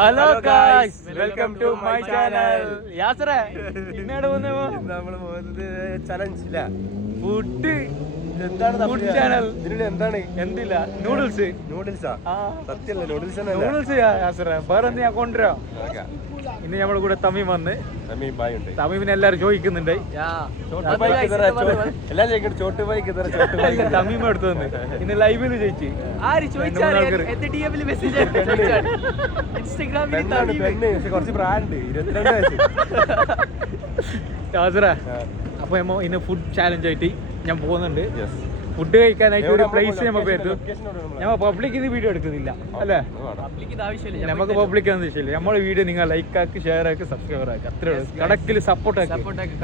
Hello guys, welcome to my channel. യാസറ ഇന്നോട് നമ്മള് പോകുന്നത് ചലഞ്ചില്ല ഫുഡ് എന്താണ് ഫുഡ് ചാനൽ. ഇതിനുള്ള എന്താണ് എന്തില്ല നൂഡിൽസ് നൂഡിൽസാ സത്യല്ല നൂഡിൽസ് നൂഡിൽസ് യാസറ വേറെ എന്ത് ഞാൻ കൊണ്ടുവരാം. ഇന്ന് നമ്മുടെ കൂടെ തമീം വന്ന് തമീമിനെ എല്ലാരും ചോദിക്കുന്നുണ്ട്. തമീം എടുത്തു വന്ന് ഇന്ന് ലൈവില് ചോദിച്ചു കുറച്ച് ബ്രാൻഡ് 22 വയസ്സ്. യാസറ അപ്പൊ ഇന്ന് ഫുഡ് ചാലഞ്ച് ആയിട്ട് ഞാൻ പോകുന്നുണ്ട്. ഫുഡ് കഴിക്കാനായിട്ട് ഒരു പ്ലേസ് നമ്മൾ പേര് ഞമ്മ പബ്ലിക് ഇത് വീഡിയോ എടുക്കുന്നില്ല അല്ലേ, നമുക്ക് പബ്ലിക് ആവശ്യമില്ല. നമ്മുടെ വീഡിയോ നിങ്ങൾ ലൈക്ക് ആക്കി ഷെയർ ആക്കി സബ്സ്ക്രൈബർ ആക്കി അത്രേ ഉള്ളൂ. കടക്കിൽ സപ്പോർട്ട് ആക്കി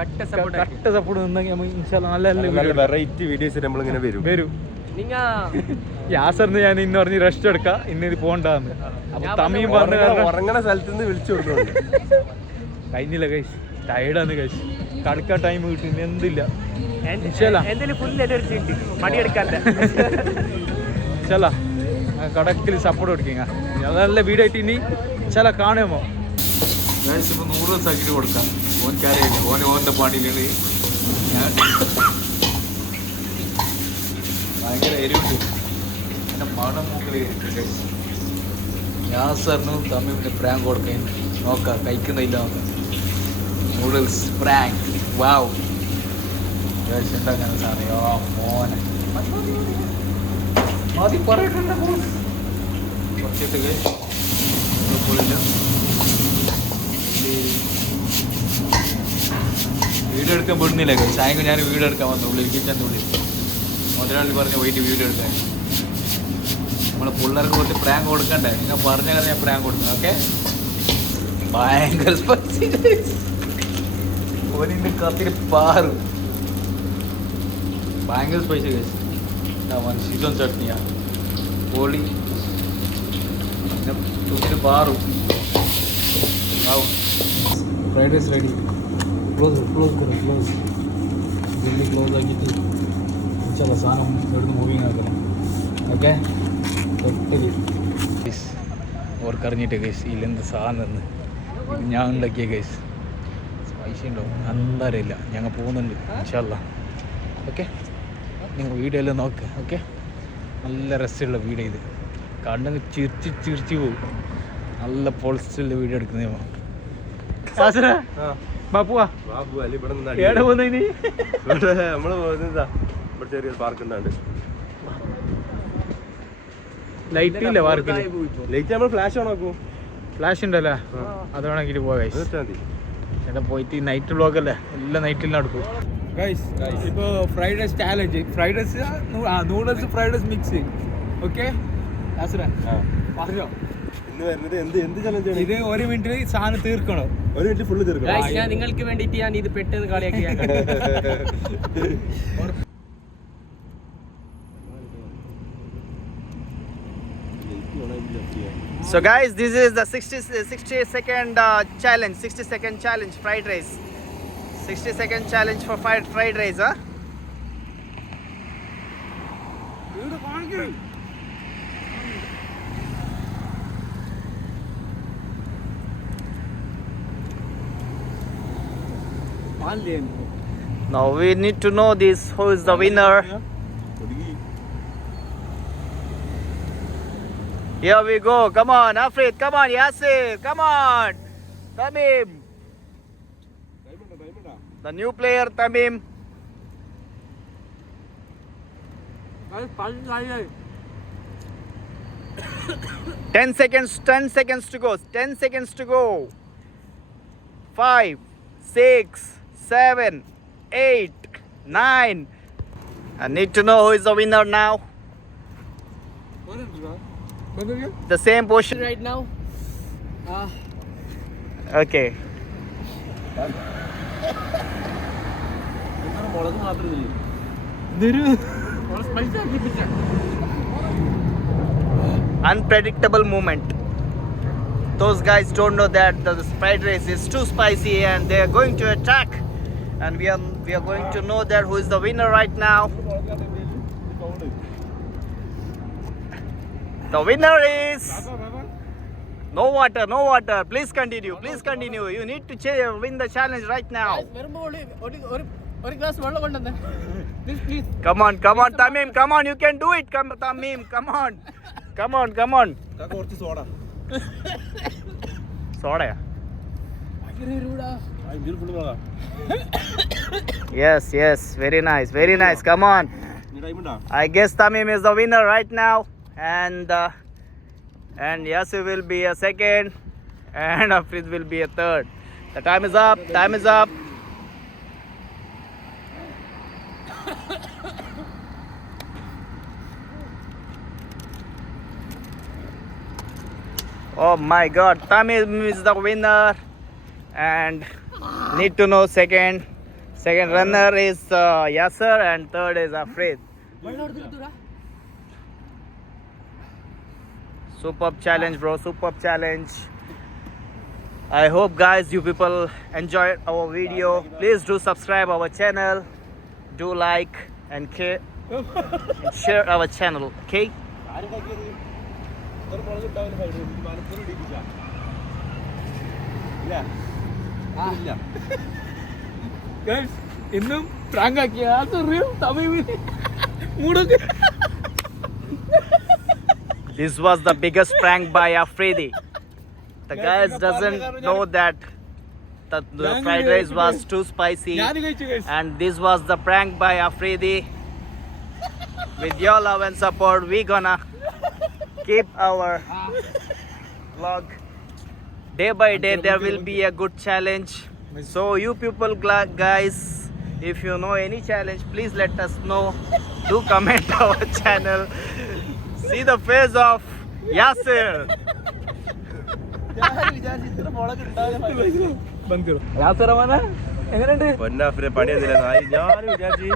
കട്ട സപ്പോർട്ട് നിന്നെങ്കിൽ നമുക്ക് നല്ല നല്ല വെറൈറ്റി വീഡിയോസ് നമ്മളിങ്ങനെ വരും. യാസറിന് ഞാൻ ഇന്ന് പറഞ്ഞ് റെസ്റ്റ് എടുക്കാം, ഇന്ന് ഇത് പോകണ്ടെന്ന്. അപ്പൊ തമീം പറഞ്ഞ ഉറങ്ങണ സ്ഥലത്ത് നിന്ന് വിളിച്ചു കൊടുക്കുന്നു. കഴിഞ്ഞില്ല കഴിച്ച് ടയർഡാന്ന് കഴിച്ച് കടക്കാൻ ടൈം കിട്ടും എന്തില്ല കടക്കിൽ സപ്പോർട്ട് കൊടുക്കുക. നല്ല വീഡിയോ ആയിട്ട് ഇനി ചില കാണുമോ ഇപ്പൊ 100 ദിവസം ആക്കിട്ട് കൊടുക്കാം. ഓൻക്കറിയില്ല ഓന്റെ പണിയിലാണ്. ഞാൻ ഭയങ്കര എരിവുണ്ട്, എന്റെ മണം മൂക്കിൽ യാസറിനും തമ്മിൽ പ്രാങ്ക് കൊടുക്കാൻ നോക്കാം. കഴിക്കുന്നില്ല നോക്കാം. Noodles prank. വാവ് ഉണ്ടാക്കാൻ സാറിയോ മോനെ മതി പറയണ്ട കുറച്ചിട്ട് വീഡിയോ എടുക്കാൻ പെടുന്നില്ല. ചായക്ക് ഞാൻ വീഡിയോ എടുക്കാൻ വന്നു ഉള്ളിൽ കിച്ചൻ്റെ ഉള്ളിൽ. മുതലാളി പറഞ്ഞ് പോയിട്ട് വീഡിയോ എടുക്കാൻ. നമ്മളെ പിള്ളേർക്ക് കുറച്ച് പ്രാങ്ക് കൊടുക്കണ്ടേ, നിങ്ങൾ പറഞ്ഞ കാരണം ഞാൻ പ്രാങ്ക് കൊടുക്കണം. ഓക്കെ ഭയങ്കര ഓനിന്ന് കത്തിരി പാറും ഭയങ്കര സ്പൈസി കഴിച്ചു. ചിക്കൻ ചട്നിയാ പൊളി പിന്നെ പാറും. Fried rice ready. ക്ലോസ് ജल्दी ക്ലോസ് ആക്കിയിട്ട് ചില സാധനം എടുത്ത് മൂവിങ് ആക്കണം. ഓക്കെ ഓർക്കറിഞ്ഞിട്ട് കേസ് ഇതിലെന്ത് സാധനം എന്ന് ഇത് ഞാൻ ഉണ്ടാക്കിയ കേസ് സ്പൈസി ഉണ്ടോ അന്തരമില്ല. ഞങ്ങൾ പോകുന്നുണ്ട് ഇൻഷാ അല്ലാ. ഓക്കെ നിങ്ങൾ വീഡിയോ എല്ലാം നോക്ക്. ഓക്കെ നല്ല രസമുള്ള വീഡിയോ ഇത് കണ്ടെങ്കിൽ ചിരിച്ച് പോകും. നല്ല പോളിസ്റ്റുള്ള വീഡിയോ എടുക്കുന്ന ലൈറ്റ് ഇല്ല പാർക്കിൽ. ലൈറ്റ് നമ്മൾ ഫ്ലാഷ് ഓൺ ആക്കും. ഫ്ലാഷ് ഉണ്ടല്ലേ, അത് വേണമെങ്കിൽ പോകാം. ചേട്ടാ പോയിട്ട് നൈറ്റ് വ്ളോഗ് അല്ലേ, എല്ലാം നൈറ്റിൽ നടക്കും. ഇപ്പോൾ fried rice challenge, fried rice noodles fried rice mix. Okay പറഞ്ഞോ ഇത് 1 മിനിറ്റിൽ സാധനം തീർക്കണം. 1 മിനിറ്റ് ഫുള്ള് തീർക്കണം. ഞാൻ നിങ്ങൾക്ക് വേണ്ടിയിട്ട് ഞാൻ ഇത് പെട്ടെന്ന് കളിയാക്കി. So guys, this is the 60-second challenge. 60-second challenge fried rice. 60-second challenge for fried rice, huh? Now we need to know this. Who is the winner? Here we go. Come on, Afrid. Come on, Yasir. Come on, Tamim. The new player, Tamim. 10 seconds. 10 seconds to go. 10 seconds to go. 5, 6, 7, 8, 9. I need to know who is the winner now. The same portion right now. Okay. Unpredictable moment. Those guys don't know that the fried rice is too spicy and they are going to attack. And we are going to know that who is the winner right now. The winner is No water, no water. Please continue. Please continue. You need to win the challenge right now. വരുമ്പോ ഒരു glass വെള്ളം കൊണ്ടുവന്നേ please please. Come on, Tamim. Come on, you can do it. Come, Tamim. Come on. കുറച്ച് soda Soda. ഭയങ്കര എരിവുടാ. ഇതിൽ full പോകാം. Yes. Very nice. Come on. ഇനി time ഉണ്ടോ? I guess Tamim is the winner right now, and Yasir will be a second, and Afrid will be a third. The time is up. Oh my God, Tamim is the winner, and need to know second runner is Yasir, and third is Afrid. വെള്ളം എടുത്തിട്ടുടാ. Superb challenge, bro. Superb challenge. I hope, guys, you people enjoyed our video. Please do subscribe our channel. Do like and share our channel. Okay? ആരുണ്ടാക്കിയത്? ഒരു മുളക് ഉണ്ടാവില്ല സൈഡിൽ. ഇത് മലപ്പുറം ഇടിപ്പിച്ചാ. ഇല്ല. ഇല്ല. Guys, ഇന്നും prank ആക്കിയ ആസറിയും തമിഴിന് മൂടൊക്കെ. This was the biggest prank by Afridi. The guys doesn't know that the fried rice was too spicy, ഞാൻ കഴിച്ചു guys. and this was the prank by Afridi. With your love and support, we gonna keep our vlog. Day by day there will be a good challenge. So you people guys, if you know any challenge, please let us know. Do comment our channel. See the face of Yasir. യാസറമാനെ എങ്ങനെയുണ്ട്? പൊന്നാഫിനെ പണി എന്തിനാ? ഞാൻ വിചാരിച്ചു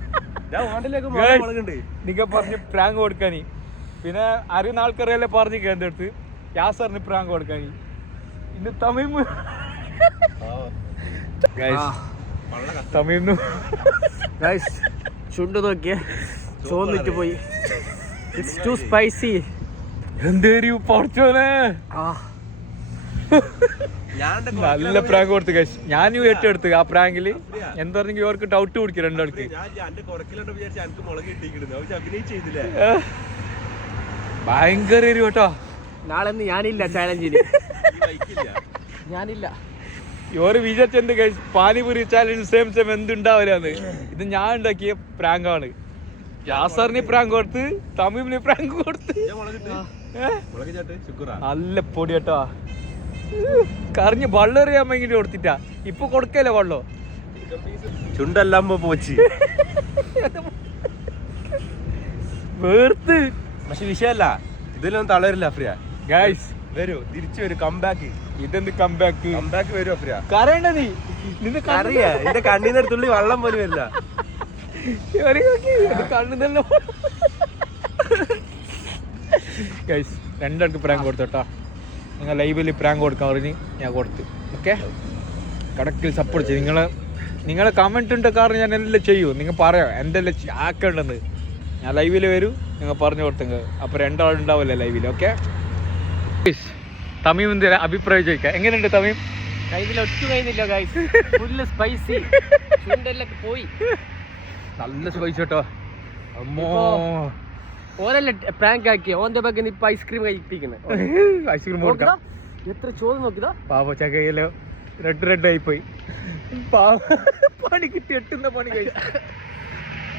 ഞാൻ വാണ്ടിലേക്ക് മുളകുണ്ട്. നിങ്ങൾ പറഞ്ഞ് prank കൊടുക്കാനി, പിന്നെ അറിയുന്ന ആൾക്കാരെല്ലാം പറഞ്ഞു എൻ്റെ അടുത്ത് യാസറിന് പ്രാങ്ക് കൊടുക്കാനി. ഇന്ന് തമിഴ് തമിഴ്ന്നു ഗൈസ് ചുണ്ട് നോക്കിയേ ചോന്നിട്ട് പോയി. It's too spicy. എന്തേരി പൊറച്ചോനെ നല്ല പ്രാങ്ക് കൊടുത്തു കഴിച്ചു. ഞാനും ഏറ്റെടുത്ത് ആ പ്രാങ്കില്. എന്താണെങ്കിൽ ഇവർക്ക് ഡൗട്ട് പിടിക്കും രണ്ടാൾക്ക്. ഭയങ്കര എരിവ് കേട്ടോ. നാളെ ഞാനില്ല ചാലഞ്ചിന്. ഞാനില്ല. ഇവര് വിചാരിച്ചെന്ത് കഴിച്ചു പാനിപൂരി ചാലഞ്ച് സെയിം എന്തുണ്ടാവില്ലാന്ന്. ഇത് ഞാൻ ഉണ്ടാക്കിയ പ്രാങ്കാണ്. യാസറിന് പ്രാങ്ക് കൊടുത്ത്, തമിമിന് പ്രാങ്ക് കൊടുത്ത്. നല്ല പൊടി കേട്ടോ. കറിഞ്ഞ് വെള്ളം എറിയാൻ വേണ്ടി കൊടുത്തിട്ടാ. ഇപ്പൊ കൊടുക്കല്ലേ വെള്ളം. ചുണ്ടെല്ലാം പോച്ച് വേർത്ത്. പക്ഷെ വിഷയമല്ല, ഇതിലൊന്നും തളരില്ല അഫ്രിയ. ഗൈസ് വരൂ, തിരിച്ചു വരും. കംബാക്ക്. ഇതെന്ത് കംബാക്ക് വരും അഫ്രിയ. കരണ്ട നീ നിന്റെ അറിയാ എന്റെ കണ്ണീന്ന് തുള്ളി വെള്ളം പോലും വരില്ല. കണ്ണു തന്നെ. ഗൈസ് രണ്ടാൾക്ക് പ്രാങ്ക് കൊടുത്തോട്ടോ. നിങ്ങൾ ലൈവിൽ പ്രാങ്ക് കൊടുക്കാൻ പറഞ്ഞ് ഞാൻ കൊടുത്തു. ഓക്കെ, കടക്കിൽ സപ്പോർട്ട് ചെയ്യും. നിങ്ങളെ കമൻറ്റ് ഉണ്ട് കാരണം ഞാൻ എല്ലാം ചെയ്യും. നിങ്ങൾ പറയാം എന്തെല്ലാം ആക്കേണ്ടെന്ന്. ഞാൻ ലൈവിൽ വരും, നിങ്ങൾ പറഞ്ഞു കൊടുത്തെങ്കിൽ. അപ്പോൾ രണ്ടാളുണ്ടാവില്ല ലൈവിൽ. ഓക്കെ, തമീമിൻ്റെ അഭിപ്രായം ചോദിക്കാം. എങ്ങനെയുണ്ട് തമീം? കയ്യില്ല, ഒട്ടും കഴിയുന്നില്ല ഗൈസ്. Full spicy. ചുണ്ടെല്ലാം പോയി. നല്ല സ്പൈസ് കേട്ടോ. അമ്മോ, ഓരല്ലേ പ്രാങ്ക് ആക്കി. ഓന്റെ ബാക്കി ഇപ്പൊ ഐസ്ക്രീം കഴിപ്പിക്കുന്നത്. ഐസ്ക്രീം കൊടുക്കാം. എത്ര ചോദ്യം നോക്കിതാ. പാവ ചക്കയിലോ റെഡ് ആയിപ്പോയി. പണി കിട്ടി, എട്ടുന്ന പണി കഴിച്ചു.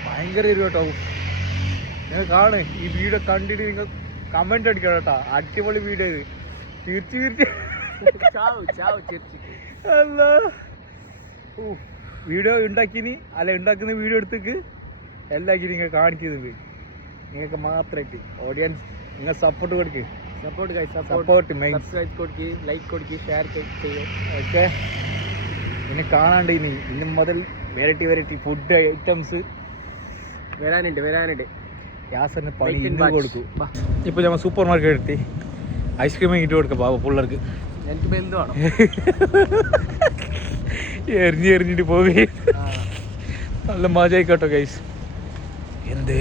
ഭയങ്കര എരിവ് കേട്ടോ. നിങ്ങൾ കാണ് ഈ വീഡിയോ കണ്ടിട്ട് നിങ്ങൾ കമന്റ് അടിക്കണം കേട്ടോ. അടിപൊളി വീഡിയോ ഇത്. വീഡിയോ ഉണ്ടാക്കിനി അല്ല, ഉണ്ടാക്കുന്ന വീഡിയോ എടുത്തേക്ക് എല്ലാക്കി നിങ്ങൾ കാണിക്കുന്നുണ്ട്. നിങ്ങൾക്ക് മാത്രമായിട്ട് ഓഡിയൻസ് നിങ്ങൾ സപ്പോർട്ട് കൊടുക്ക്. Support guys, support main. Subscribe കൊടുക്കി, ലൈക്ക് കൊടുക്കി, ഷെയർ ചെയ്യും. ഓക്കെ, ഇനി കാണാണ്ട് ഇനി മുതൽ വെറൈറ്റി ഫുഡ് ഐറ്റംസ് വരാനുണ്ട്. യാസറിന് പണി ഇന്ന് കൊടുക്കും. ഇപ്പോൾ നമ്മൾ സൂപ്പർ മാർക്കറ്റ് എത്തി ഐസ്ക്രീം ഇട്ട് കൊടുക്കാം പാവ പിള്ളേർക്ക്. എനിക്ക് എന്ത് വേണം? എറിഞ്ഞിട്ട് പോവുകയും നല്ല മജായിക്കോട്ടോ ഗൈസ്. എന്ത്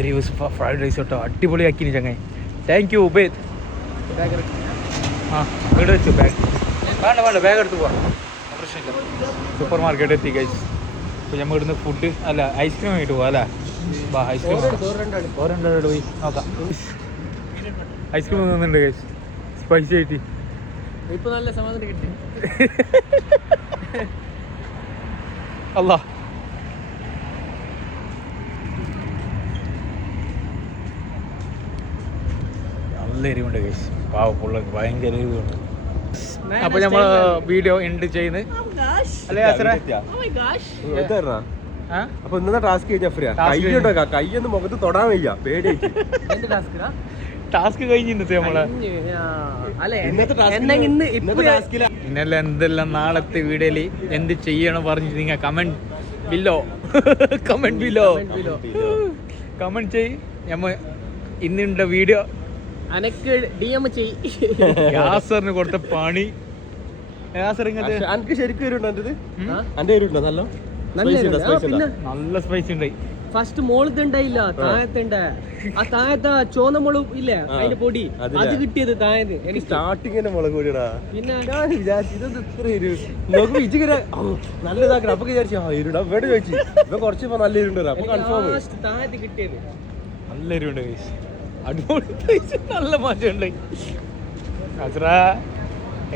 ഫ്രൈഡ് റൈസ് കേട്ടോ, അടിപൊളിയാക്കിനി ചങ്ങായി. Thank you Ubaid. ആ ഇവിടെ വെച്ചു ബാഗ് വേണ്ട ബാഗ് എടുത്ത് പോവാം പ്രശ്നമില്ല. സൂപ്പർ മാർക്കറ്റ് എത്തി ഗൈസ്. അപ്പോൾ നമ്മൾ ഇവിടുന്ന് ഫുഡ് അല്ല ഐസ്ക്രീം ആയിട്ട് പോവാം അല്ലേ? ബാ ഐസ്ക്രീം ഓരോ പോയി നോക്കാം. ഐസ്ക്രീം തന്നുന്നുണ്ട് ഗൈസ് സ്പൈസി ആയിട്ട്. ഇപ്പൊ നല്ല സമാധാനം കിട്ടി. അല്ലാ നല്ല എരിവുണ്ട് ഗൈസ്. പാവപ്പുള്ളക്ക് ഭയങ്കര എരിവുണ്ട്. അപ്പൊ നമ്മൾ വീഡിയോ എൻഡ് ചെയ്യുന്നത് അല്ലേ ആസറേ? അപ്പൊ ഇന്നത്തെ ടാസ്ക് ജഫ്രിയാ കൈയ്യുണ്ടോ കൈയൊന്ന് മുഖത്ത് തൊടാൻ വയ്യ പേടിയായിട്ട്. ടാസ്ക് കഴിഞ്ഞ് ഇന്നത്തെ നമ്മളെ ഇന്നലെ എന്തെല്ലാം നാളത്തെ വീഡിയോയില് എന്ത് ചെയ്യണം പറഞ്ഞിട്ട് നിങ്ങൾ കമന്റ് ബില്ലോ കമന്റ് ചെയ്. നമ്മ ഇന്നുണ്ട വീഡിയോ അനക്ക് DM ചെയ്. യാസറിന് കൊടുത്ത പണി. യാസർ ഇങ്ങനത്തെ എനിക്ക് ശരിക്കും വരുന്നുണ്ടോ എന്റെ വരുന്നുണ്ടോ? നല്ല സ്പൈസി ഉണ്ടായി. ഫസ്റ്റ് മോളത്തെ ഉണ്ടായില്ല, താഴത്തുണ്ട. ആ താഴത്തെ ചോന്ന മുളക് ഇല്ലേ അതിന്റെ പൊടി അത് കിട്ടിയത് താഴത്ത്. എനിക്ക് സ്റ്റാർട്ടിങ്ങിന്റെ മുളക് പൊടിയടാ. പിന്നെ ഞാൻ വിചാരിച്ചു ഇതൊന്നും ഇത്ര എരിവ് ഇച്ചിങ്ങനെ നല്ലതാക്കണം. അപ്പൊ വിചാരിച്ചു ഇരുടാ ഇവിടെ ചോദിച്ചു ഇപ്പൊ കുറച്ച് നല്ല ഇരുണ്ട്. അപ്പൊ കൺഫേം താഴത്ത് കിട്ടിയത് നല്ല എരിവുണ്ട് ഗൈസ്. അടിപൊളി നല്ല മാറ്റം ഉണ്ടായി. അസ്ര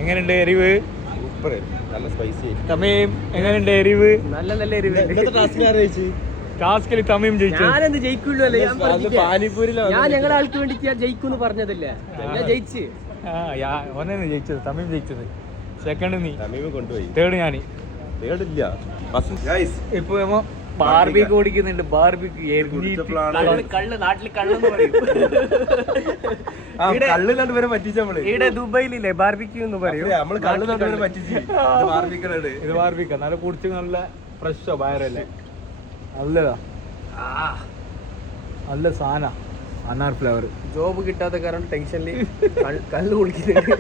എങ്ങനെയുണ്ട് എരിവ്? സൂപ്പർ നല്ല സ്പൈസി. തമീം എങ്ങനെയുണ്ട് എരിവ്? നല്ല എരിവ്. ടാസ്കിൽ തമീം ജയിച്ചു. ഞാനെന്ത് ജയിക്കുള്ളൂ അല്ലേ? പാനിപ്പൂരിലാണ് ഞാൻ ഞങ്ങളുടെ ആൾക്ക് വേണ്ടി ഞാൻ ജയിക്കൂന്ന് പറഞ്ഞതല്ലേ, ഞാൻ ജയിച്ച്. ഓനാണ് ജയിച്ചത്, തമീം ജയിച്ചത്. സെക്കൻഡ് നീ, തമീം കൊണ്ടുപോയി. തേർഡ് ഞാന്. തേർഡില്ല. ഇപ്പൊ നമ്മ ബാർബിക്ക് ഓടിക്കുന്നുണ്ട്. ബാർബിക്ക് കള്ള് നാട്ടില് കള്ളെന്ന് പറയും. കള്ള് നടുവരെ പറ്റിച്ച നമ്മള് ഇവിടെ ദുബൈയിലില്ലേ ബാർബിക്യൂ എന്ന് പറയും. നമ്മള് കള്ള് നടുവരെ പറ്റിച്ച്. ഇത് ബാർബിക്ക നല്ല കുടിച്ച് നല്ല ഫ്രഷോ വയറല്ലേ. നല്ലതാ, നല്ല സാധന. അനാർ ഫ്ലേവർ. ജോബ് കിട്ടാത്ത കാരണം ടെൻഷനിൽ കള്ള് കുടിക്കുന്നുണ്ട്.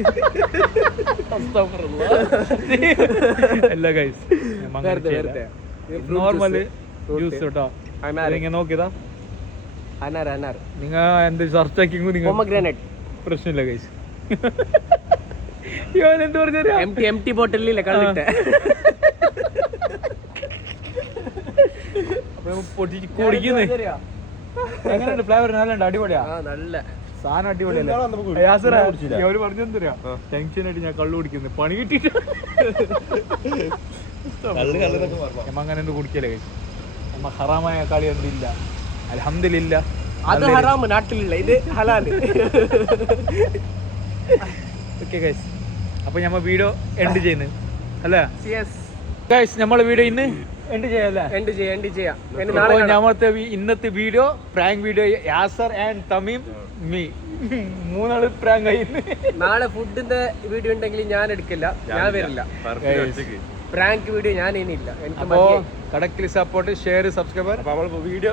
അല്ല ഗൈസ്, നോർമല് ജ്യൂസ് കേട്ടോ. നോക്കിയതാ നിങ്ങ എന്ത് സെർച്ച് ആക്കി പ്രശ്നമില്ല ഗൈസ്. എന്ത് പറഞ്ഞ എംടി ബോട്ടിലില്ലേ കള്ളിട്ട് കുടിക്കുന്നേ. എങ്ങനെയുണ്ട് ഫ്ലേവർ? നല്ല അടിപൊളിയാ, നല്ല സാധനം അടിപൊളിയല്ലേ? അവര് പറഞ്ഞെന്തറിയാ, ടെൻഷൻ ആയിട്ട് ഞാൻ കള്ളു കുടിക്കുന്നത് പണി കിട്ടിട്ട്. നമ്മ അങ്ങനെ എന്ത് കുടിക്കല്ലേ ഗൈസ്. നമ്മ ഹറാമായ കളി എന്തില്ല. അൽഹംദുലില്ലാ, അത് ഹറാമ് നാട്ടിലില്ല, ഇത് ഹലാല്. ഓക്കെ ഗൈസ്, അപ്പൊ നമ്മ വീഡിയോ എൻഡ് ചെയ്യുന്നത് അല്ലേ ഗൈസ്? നമ്മളെ വീഡിയോ ഇന്ന് എൻഡ് ചെയ്യാം. ഇന്നത്തെ video prank video. Yasar and Thameem, me, മൂന്നാള് പ്രാങ്ക് ആയി. നാളെ ഫുഡിന്റെ വീഡിയോ ഉണ്ടെങ്കിൽ ഞാൻ എടുക്കില്ല, ഞാൻ വരില്ല. പ്രാങ്ക് വീഡിയോ ഞാൻ ഇനിയില്ല. അപ്പോ കടക്കിൽ സപ്പോർട്ട്, ഷെയർ, സബ്സ്ക്രൈബർ. അപ്പൊ നമ്മൾ വീഡിയോ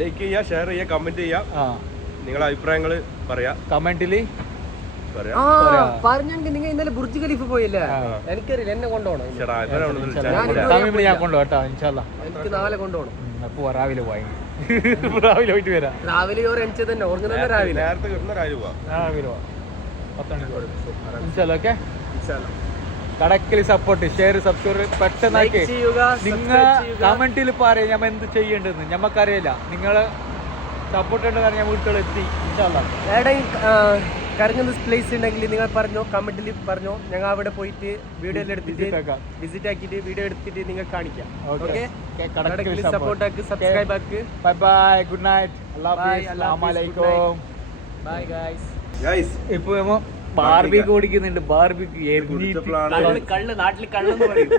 ലൈക്ക് ചെയ്യുക, ഷെയർ ചെയ്യുക, കമന്റ് ചെയ്യുക, നിങ്ങളുടെ അഭിപ്രായങ്ങൾ പറയാ കമന്റില്. പറഞ്ഞെങ്കിൽ നിങ്ങൾ ഇന്നലെ ബുർജ് ഖലീഫ് പോയില്ലേ? എനിക്കറിയില്ല, എന്നെ കൊണ്ടുപോകണം. ഞാൻ കൊണ്ടുപോട്ടോ ഇൻഷാല്ലാ. എനിക്ക് നാളെ കൊണ്ടുപോകണം. അപ്പൊ രാവിലെ പോയി, രാവിലെ പോയിട്ട് വരാം. രാവിലെ ചോറ് എണിച്ചത് തന്നെ ഓർക്കുന്നത്. രാവിലെ നേരത്തെ കിട്ടുന്ന രാവിലെ പോവാം. 10 മണിക്ക് ഇൻഷാല്ലാ. ഓക്കെ, കടക്കിൽ സപ്പോർട്ട്, ഷെയർ, സബ്സ്ക്രൈബ് പെട്ടെന്നാക്കി നിങ്ങൾ കമന്റിൽ പറയാം ഞാൻ എന്ത് ചെയ്യേണ്ടതെന്ന്. ഞമ്മക്കറിയില്ല, നിങ്ങള് സപ്പോർട്ട് ഉണ്ട് കാരണം ഞാൻ വീട്ടിലെത്തി. കറങ്ങുന്ന പ്ലേസ് ഉണ്ടെങ്കിൽ നിങ്ങൾ പറഞ്ഞോ, കമന്റിൽ പറഞ്ഞോ. ഞങ്ങൾ അവിടെ പോയിട്ട് വീഡിയോ എല്ലാം എടുത്തിട്ട് വിസിറ്റ് ആക്കിയിട്ട് വീഡിയോ എടുത്തിട്ട് നിങ്ങൾ കാണിക്കാം. ഓക്കെ, സപ്പോർട്ട് ആക്ക്, സബ്സ്ക്രൈബ് ആക്ക്. ബൈ ബൈ, ഗുഡ് നൈറ്റ്, അസ്സലാമു അലൈക്കും, ബൈ ഗൈസ്. ഇപ്പൊ നമ്മ ബാർബിക്ക് ഓടിക്കുന്നുണ്ട്. ബാർബിക്ക് കള്ള് നാട്ടില് കള്ളെന്ന് പറയും.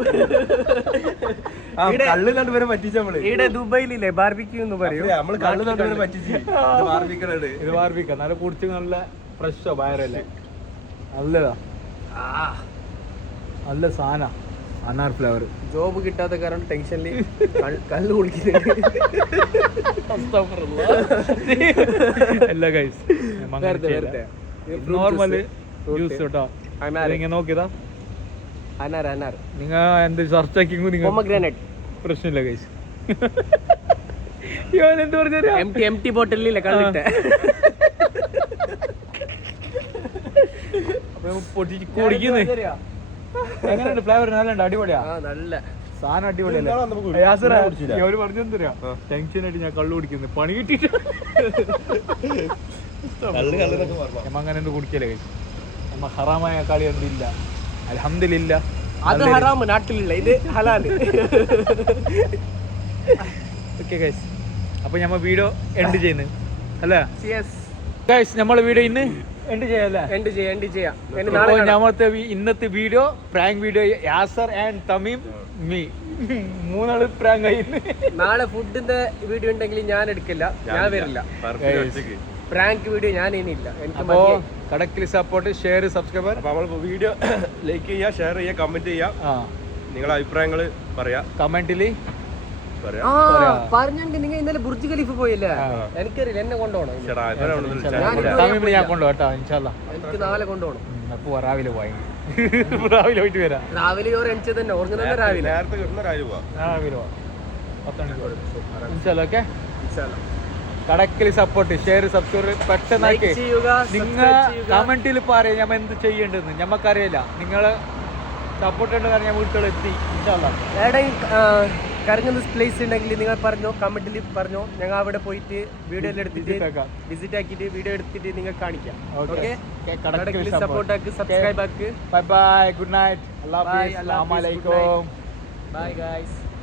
കള്ള് നടുവരെ പറ്റിച്ച നമ്മള് ഇവിടെ ദുബൈയിലില്ലേ ബാർബിക്യൂ എന്ന് പറയും. നമ്മള് കള്ള് നടുവരെ പറ്റിച്ച്. ഇത് ബാർബിക്ക നല്ല കുടിച്ച് നല്ല ഫ്രഷോ വയറല്ലേ. നല്ലതാ, നല്ല സാധന. അനാർ ഫ്ലേവർ. ജോബ് കിട്ടാത്ത കാരണം ടെൻഷനിൽ കള്ള് കുടിക്കുന്നുണ്ട്. അല്ല ഗൈസ്, നോർമല് ജ്യൂസ് കേട്ടോ. നോക്കിയതാ നിങ്ങ എന്ത് സെർച്ച് ആക്കി പ്രശ്നമില്ല ഗൈസ്. എന്ത് പറഞ്ഞ എംടി ബോട്ടിലില്ലേ കള്ളിട്ട്. പൊട്ടിച്ച് കുടിക്കുന്നു. എങ്ങനെയുണ്ട് ഫ്ലേവർ? നല്ല അടിപൊളിയാ, നല്ല സാധനം അടിപൊളിയല്ലേ? അവര് പറഞ്ഞു തരാ ടെൻഷൻ ആയിട്ട് ഞാൻ കള്ളു കുടിക്കുന്നു, പണി കിട്ടിട്ട് നമ്മ അങ്ങനെ എന്ത് കുടിക്കലേ കഴിച്ചു. നമ്മ ഹറാമായ കളി എന്തില്ല, അൽഹംദുലില്ലാ. അത് ഹറാം, നാട്ടിലില്ല, ഇത് ഹലാല്. ഓക്കെ ഗൈസ്, അപ്പൊ ഞമ്മ വീഡിയോ എൻഡ് ചെയ്യുന്നു അല്ലേ Cheers. ഗൈസ്? നമ്മളെ വീഡിയോ ഇന്ന് എൻഡ് ചെയ്യാല്ലേ? എൻഡ് ചെയ്യാം. അപ്പോൾ ഞമ്മത്തെ ഇന്നത്തെ video prank video, Yasar and Thameem me മൂന്നാള് പ്രാങ്ക് ആയിരുന്നു. നാളെ ഫുഡിന്റെ വീഡിയോ ഉണ്ടെങ്കിൽ ഞാൻ എടുക്കില്ല, ഞാൻ വരില്ല. പ്രാങ്ക് വീഡിയോ ഞാൻ ഇനിയില്ല, എനിക്ക് അപ്പോ കടക്കിൽ സപ്പോർട്ട്, ഷെയർ, സബ്സ്ക്രൈബർ. അപ്പൊ നമ്മൾ വീഡിയോ ലൈക്ക് ചെയ്യുക, ഷെയർ ചെയ്യുക, കമന്റ് ചെയ്യുക, നിങ്ങളുടെ അഭിപ്രായങ്ങൾ പറയാ കമന്റില്. പറഞ്ഞെങ്കിൽ നിങ്ങൾ ഇന്നലെ ബുർജ് ഖലീഫ് പോയില്ലേ? എനിക്കറിയില്ല, എന്നെ കൊണ്ടുപോകണം. തമീമിൽ ഞാൻ കൊണ്ടുപോകാം കേട്ടോ, ഇൻഷാല്ലാ. എനിക്ക് നാളെ കൊണ്ടുപോകണം. അപ്പൊ രാവിലെ പോയി രാവിലെ പോയിട്ട് വരാം. രാവിലെ ഓർ എണിച്ചത് തന്നെ, ഓർങ്ങ തന്നെ രാവിലെ. നേരത്തെ കിട്ടുന്ന രാവിലെ പോവാം. രാവിലെ പോവാം 10 മണിക്ക്. ഇൻഷാല്ലാ. ഓക്കെ, കടക്കിൽ സപ്പോർട്ട്, ഷെയർ, സബ്സ്ക്രൈബ് പെട്ടെന്നാക്കി. നിങ്ങൾ കമന്റിൽ പറയാം ഞാൻ എന്ത് ചെയ്യേണ്ടതെന്ന്. ഞമ്മക്കറിയില്ല, നിങ്ങള് സപ്പോർട്ട് ഉണ്ട്, കാരണം ഞാൻ വീട്ടിലെത്തി. ഇൻഷാല്ലാ. കറങ്ങുന്ന പ്ലേസ് ഉണ്ടെങ്കിൽ നിങ്ങൾ പറഞ്ഞോ, കമന്റിൽ പറഞ്ഞോ, ഞങ്ങൾ അവിടെ പോയിട്ട് വീഡിയോ എല്ലാം എടുത്തിട്ട് വിസിറ്റ് ആക്കിയിട്ട് വീഡിയോ എടുത്തിട്ട് നിങ്ങൾ കാണിക്കാം. ഓക്കെ, സപ്പോർട്ട് ആക്ക്, സബ്സ്ക്രൈബ് ആക്ക്. ബൈ ബൈ, ഗുഡ് നൈറ്റ്, അല്ലാഹു ഹഫീസ്, അസ്സലാമു അലൈക്കും. Bye guys.